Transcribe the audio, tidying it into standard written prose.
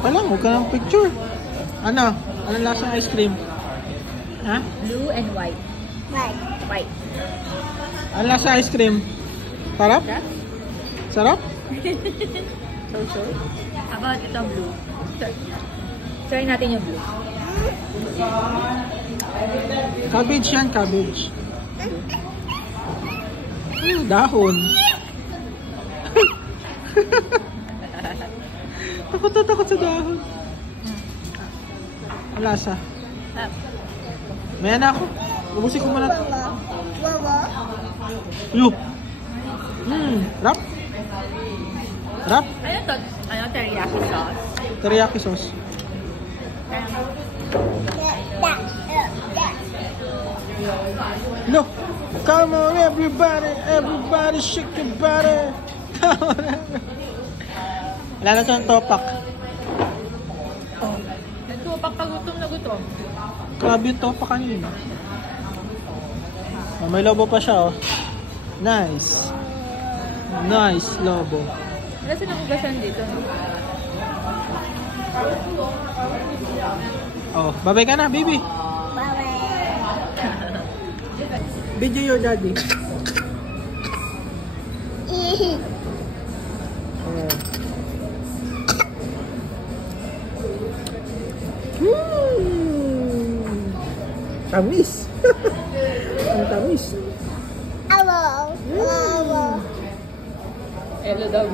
Wala, huwag ka ng picture. Ano? Anong lasa ng ice cream? Ha? Blue and white. White. Anong lasa ng ice cream? Sarap? Sarap? So. How about ito blue? Try natin yung blue. Cabbage yan, cabbage. Dahon. Takot na takot sa dahon. Ang lasa. May anak ako. Ubusin ko muna. Yo. Rap? Rap? Ano to? Ano? Teriyaki sauce? Teriyaki sauce. No. Come on everybody shake your body. Wala na siyang topak. Nagtupak pa gutom na gutom. Grabe yung topak kanina. May lobo pa siya, oh. Nice. Nice lobo. Wala silang ugasan dito, no? Oh, babay ka na, baby. Video your daddy. Tamis. Ang tamis. Hello daw.